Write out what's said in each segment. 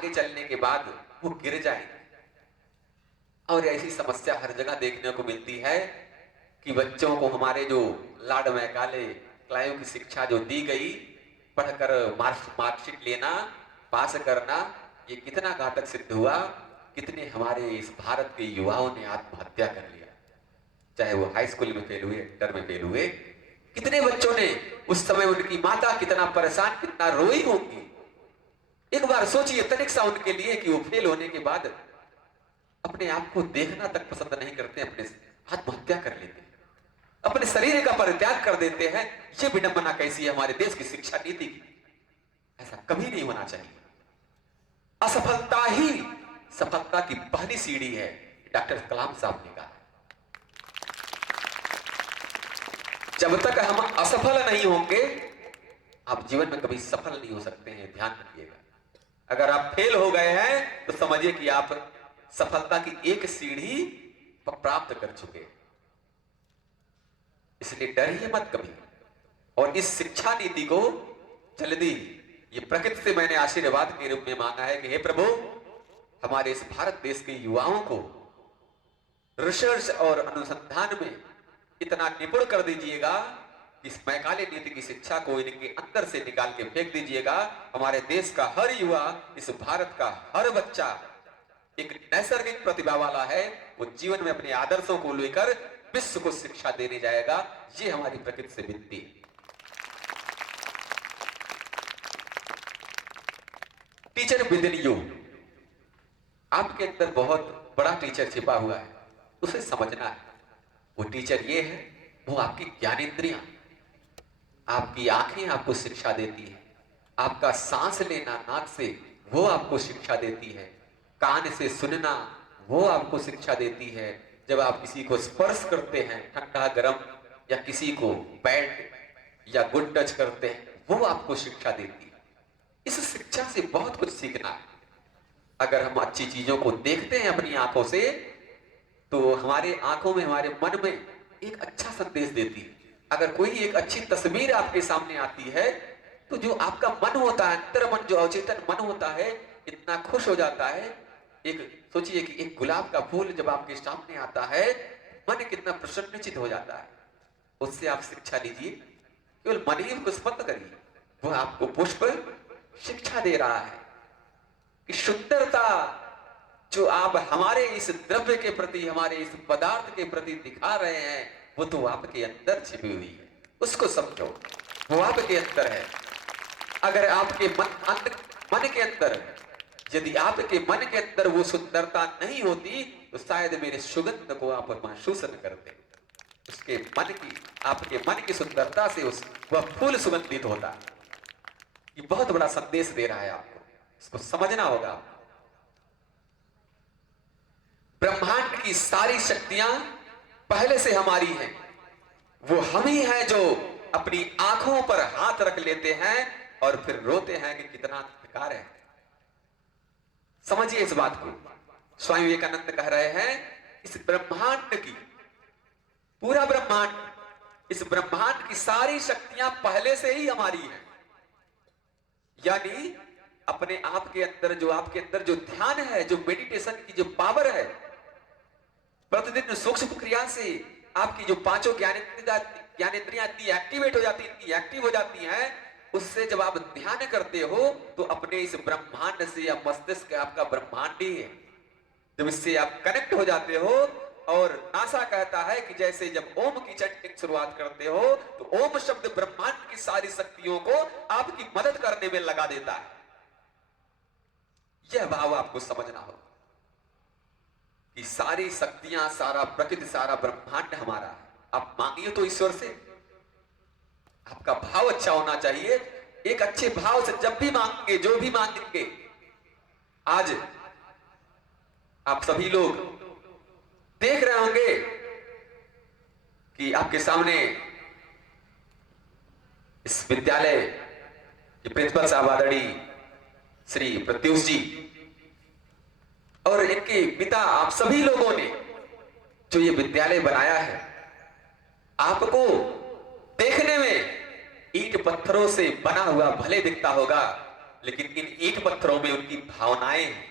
आगे चलने के बाद वो गिर जाएंगे। और ऐसी समस्या हर जगह देखने को मिलती है कि बच्चों को हमारे जो लाड मैकाले क्लायों की शिक्षा जो दी गई, पढ़कर मार्कशीट लेना, पास करना, ये कितना घातक सिद्ध हुआ। कितने हमारे इस भारत के युवाओं ने आत्महत्या कर लिया, चाहे वो हाई स्कूल में फेल हुए, इंटर में फेल हुए। कितने बच्चों ने उस समय, उनकी माता कितना परेशान, कितना रोई होगी। एक बार सोचिए तनिक सा उनके लिए कि वो फेल होने के बाद अपने आप को देखना तक पसंद नहीं करते, अपने आत्महत्या कर लेते हैं, अपने शरीर का परित्याग कर देते हैं। ये विडंबना कैसी है हमारे देश की शिक्षा नीति की? ऐसा कभी नहीं होना चाहिए। असफलता ही सफलता की पहली सीढ़ी है, डॉक्टर कलाम साहब ने कहा। जब तक हम असफल नहीं होंगे, आप जीवन में कभी सफल नहीं हो सकते हैं, ध्यान रखिएगा। अगर आप फेल हो गए हैं तो समझिए कि आप सफलता की एक सीढ़ी प्राप्त कर चुके। इसलिए डरिए मत कभी। और इस शिक्षा नीति को जल्दी, ये प्रकृति से मैंने आशीर्वाद के रूप में मांगा है कि हे प्रभु, हमारे इस भारत देश के युवाओं को रिसर्च और अनुसंधान में इतना निपुण कर दीजिएगा कि इस मैकाले नीति की शिक्षा को इनके अंदर से निकाल के फेंक दीजिएगा। हमारे देश का हर युवा, इस भारत का हर बच्चा एक नैसर्गिक प्रतिभा वाला है। वो जीवन में अपने आदर्शों को लेकर विश्व को शिक्षा देने जाएगा। ये हमारी प्रकृति से विनती है। टीचर विद इन यू, आपके अंदर बहुत बड़ा टीचर छिपा हुआ है, उसे समझना है। वो टीचर ये है, वो आपकी ज्ञानेंद्रियां, आपकी आंखें आपको शिक्षा देती है, आपका सांस लेना नाक से वो आपको शिक्षा देती है, कान से सुनना वो आपको शिक्षा देती है, जब आप किसी को स्पर्श करते हैं ठंडा गरम, या किसी को बैड या गुड टच करते हैं, वो आपको शिक्षा देती है। इस शिक्षा से बहुत कुछ सीखना है। अगर हम अच्छी चीजों को देखते हैं अपनी आंखों से, तो हमारे आंखों में, हमारे मन में एक अच्छा संदेश देती है। अगर कोई एक अच्छी तस्वीर आपके सामने आती है, तो जो आपका मन होता है, अंतर मन, जो अवचेतन मन होता है, इतना खुश हो जाता है। एक सोचिए कि एक गुलाब का फूल जब आपके सामने आता है, मन कितना प्रसन्नचित हो जाता है। उससे आप शिक्षा लीजिए। केवल मन ही पुष्प मत करिए, वो आपको पुष्प शिक्षा दे रहा है कि सुंदरता जो आप हमारे इस द्रव्य के प्रति, हमारे इस पदार्थ के प्रति दिखा रहे हैं, वो तो आपके अंदर छिपी हुई है। उसको समझो, वो आपके अंदर है। अगर आपके मन के अंदर, यदि आपके मन के अंदर वो सुंदरता नहीं होती, तो शायद मेरे सुगंध को आप महसूस न करते। उसके मन की, आपके मन की सुंदरता से वह फूल सुगंधित होता है। ये बहुत बड़ा संदेश दे रहा है आपको, इसको समझना होगा। ब्रह्मांड की सारी शक्तियां पहले से हमारी हैं। वो हम ही हैं जो अपनी आंखों पर हाथ रख लेते हैं और फिर रोते हैं कि कितना बेकार है। समझिए इस बात को। स्वामी विवेकानंद कह रहे हैं, इस ब्रह्मांड की, पूरा ब्रह्मांड, इस ब्रह्मांड की सारी शक्तियां पहले से ही हमारी हैं। यानी अपने आप के अंदर, जो आपके अंदर जो ध्यान है, जो मेडिटेशन की जो पावर है, प्रतिदिन सूक्ष्म क्रिया से आपकी जो पांचों ज्ञानेंद्रियां इतनी एक्टिवेट हो जाती, इतनी एक्टिव हो जाती हैं, उससे जब आप ध्यान करते हो तो अपने इस ब्रह्मांड से, या मस्तिष्क आपका ब्रह्मांड ही है, जब इससे आप कनेक्ट हो जाते हो। और नासा कहता है कि जैसे जब ओम की चैंटिंग शुरुआत करते हो, तो ओम शब्द ब्रह्मांड की सारी शक्तियों को आपकी मदद करने में लगा देता है। यह भाव आपको समझना होगा कि सारी शक्तियां, सारा प्रकृति, सारा ब्रह्मांड हमारा है। आप मांगिए तो ईश्वर से, आपका भाव अच्छा होना चाहिए। एक अच्छे भाव से जब भी मांगेंगे, जो भी मांगेंगे, आज आप सभी लोग देख रहे होंगे कि आपके सामने इस विद्यालय के प्रिंसिपल साहब आदरणीय श्री प्रत्युष जी और इनके पिता, आप सभी लोगों ने जो ये विद्यालय बनाया है, आपको देखने में ईंट पत्थरों से बना हुआ भले दिखता होगा, लेकिन इन ईंट पत्थरों में उनकी भावनाएं हैं,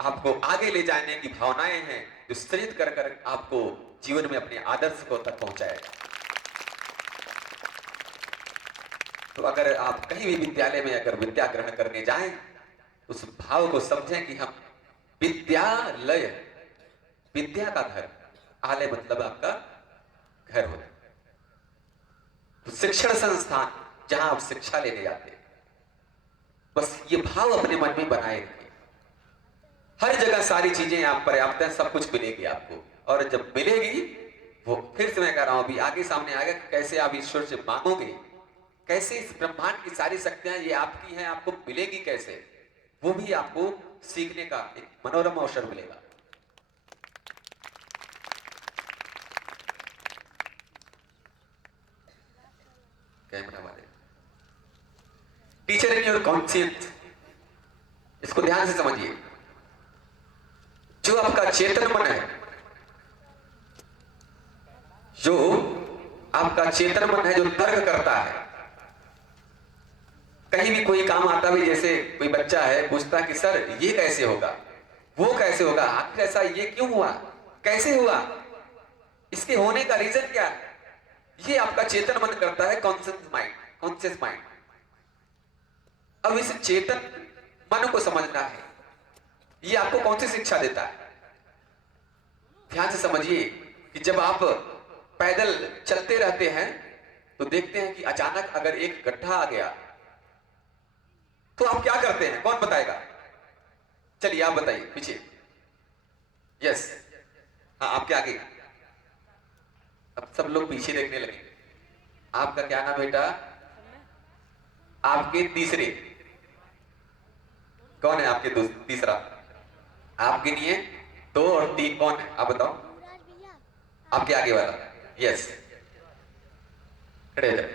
आपको आगे ले जाने की भावनाएं हैं, जो सृजित कर कर आपको जीवन में अपने आदर्श को तक पहुंचाएगा। तो अगर आप कहीं भी विद्यालय में अगर विद्या ग्रहण करने जाएं, उस भाव को समझें कि हम विद्यालय, विद्या का घर, आलय मतलब आपका घर हो, तो शिक्षण संस्थान जहां आप शिक्षा लेने जाते हैं, बस ये भाव अपने मन में बनाए रखिए। हर जगह सारी चीजें आप पर्याप्त हैं, सब कुछ मिलेगी आपको, और जब मिलेगी वो फिर से मैं कह रहा हूं अभी आगे सामने आएगा, कैसे आप ईश्वर से मांगोगे, कैसे इस ब्रह्मांड की सारी शक्तियां ये आपकी हैं, आपको मिलेगी कैसे, वो भी आपको सीखने का एक मनोरम अवसर मिलेगा। कैमरा वाले, टीचर इन योर कॉन्शियस, इसको ध्यान से समझिए। जो आपका चेतन मन है, जो आपका चेतन मन है, जो तर्क करता है, कहीं भी कोई काम आता भी, जैसे कोई बच्चा है पूछता है कि सर ये कैसे होगा, वो कैसे होगा, आखिर ऐसा ये क्यों हुआ, कैसे हुआ, इसके होने का रीजन क्या है, ये आपका चेतन मन करता है, कॉन्शियस माइंड। अब इस चेतन मन को समझना है, ये आपको कौन सी शिक्षा देता है। ध्यान से समझिए कि जब आप पैदल चलते रहते हैं तो देखते हैं कि अचानक अगर एक गड्ढा आ गया तो आप क्या करते हैं, कौन बताएगा, चलिए आप बताइए पीछे। यस, हाँ आपके आगे, अब सब लोग पीछे देखने लगे। आपका क्या नाम बेटा, आपके तीसरे कौन है, आपके तीसरा, आपके लिए 2 और 3 कौन है, आप बताओ, आपके आगे वाला। यस, खड़े हो जाओ।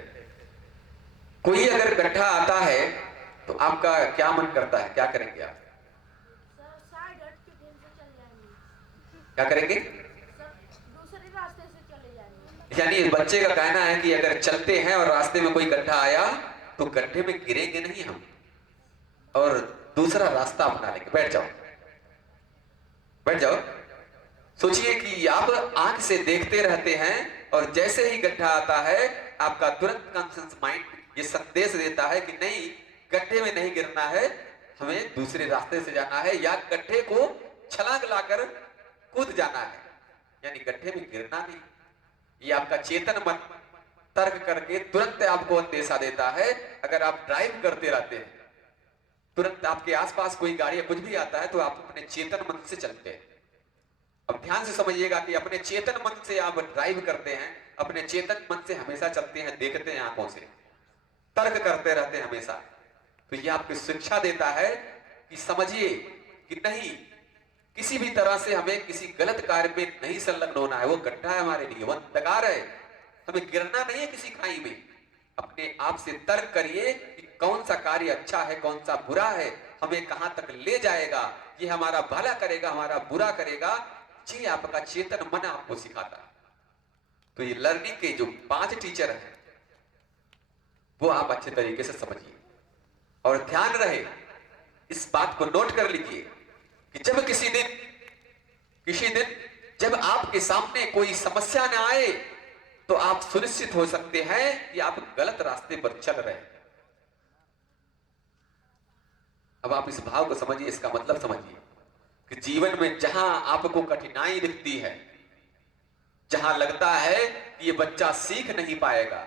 कोई अगर गड्ढा आता है तो आपका क्या मन करता है, क्या करेंगे आप, क्या करेंगे, दूसरे रास्ते से चले जाएंगे। यानी बच्चे का कहना है कि अगर चलते हैं और रास्ते में कोई गड्ढा आया तो गड्ढे में गिरेंगे नहीं हम, और दूसरा रास्ता अपना लेंगे, बैठ जाओ, बैठ जाओ। सोचिए कि आप आंख से देखते रहते हैं और जैसे ही गड्ढा आता है आपका तुरंत कॉन्शियस माइंड ये संदेश देता है कि नहीं, गड्ढे में नहीं गिरना है, हमें दूसरे रास्ते से जाना है, या गड्ढे को छलांग लाकर कूद जाना है, यानी गड्ढे में गिरना नहीं। ये आपका चेतन मन तर्क करके तुरंत आपको अंदेशा देता है। अगर आप ड्राइव करते रहते हैं, तुरंत आपके आसपास कोई गाड़ी या कुछ भी आता है तो आप अपने चेतन मन से चलते हैं। अब ध्यान से समझिएगा कि अपने चेतन मन से आप ड्राइव करते हैं, अपने चेतन मन से हमेशा चलते हैं, देखते हैं आंखों से, तर्क करते रहते हैं हमेशा। तो ये आपको शिक्षा देता है कि समझिए कि नहीं, किसी भी तरह से हमें किसी गलत कार्य में नहीं संलग्न होना है। वो गड्ढा है हमारे लिए, वो अंधकार है, हमें गिरना नहीं है किसी खाई में। अपने आप से तर्क करिए कि कौन सा कार्य अच्छा है, कौन सा बुरा है, हमें कहां तक ले जाएगा, ये हमारा भला करेगा, हमारा बुरा करेगा, ये आपका चेतन मन आपको सिखाता है। तो ये लर्निंग के जो 5 टीचर हैं वो आप अच्छे तरीके से समझिए, और ध्यान रहे, इस बात को नोट कर लीजिए कि जब किसी दिन जब आपके सामने कोई समस्या न आए तो आप सुनिश्चित हो सकते हैं कि आप गलत रास्ते पर चल रहे हैं। अब आप इस भाव को समझिए, इसका मतलब समझिए कि जीवन में जहां आपको कठिनाई दिखती है, जहां लगता है कि ये बच्चा सीख नहीं पाएगा,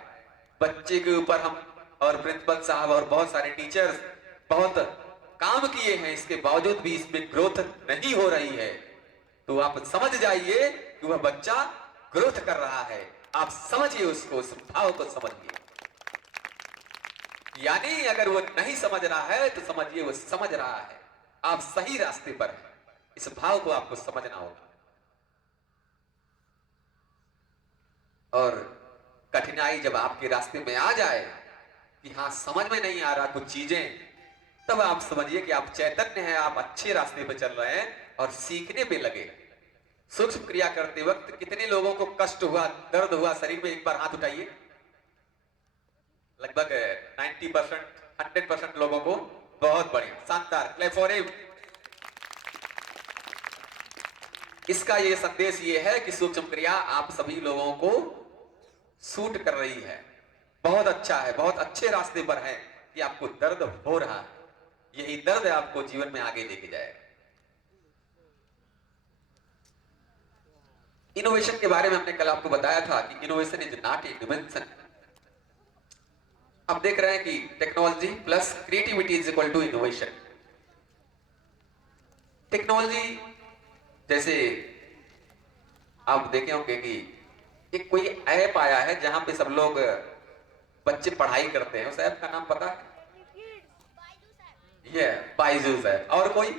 बच्चे के ऊपर हम और प्रिंसिपल साहब और बहुत सारे टीचर्स बहुत काम किए हैं, इसके बावजूद भी इसमें ग्रोथ नहीं हो रही है, तो आप समझ जाइए कि वह बच्चा ग्रोथ कर रहा है। आप समझिए उसको, उस भाव को समझिए। यानी अगर वो नहीं समझ रहा है तो समझिए वो समझ रहा है, आप सही रास्ते पर हैं। इस भाव को आपको समझना होगा। और कठिनाई जब आपके रास्ते में आ जाए कि हाँ समझ में नहीं आ रहा कुछ चीजें, तब आप समझिए कि आप चैतन्य हैं, आप अच्छे रास्ते पर चल रहे हैं और सीखने में लगे। सूक्ष्म क्रिया करते वक्त कितने लोगों को कष्ट हुआ, दर्द हुआ शरीर में, एक बार हाथ उठाइए। लगभग 90%, 100% लोगों को बहुत बढ़िया, शानदार, क्लैप फॉर हिम। इसका ये संदेश ये है कि सूक्ष्म क्रिया आप सभी लोगों को सूट कर रही है। बहुत अच्छा है, बहुत अच्छे रास्ते पर है कि आपको दर्द हो रहा है। यही दर्द आपको जीवन में आगे लेके जाएगा। इनोवेशन के बारे में हमने कल आपको बताया था कि इनोवेशन इज नॉट इन्वेंशन। आप देख रहे हैं कि technology plus creativity is equal to innovation. Technology जैसे आप देखे होंगे कि एक कोई ऐप आया है जहां पे सब लोग बच्चे पढ़ाई करते हैं। उस ऐप का नाम पता है? ये बाइजूस है। और कोई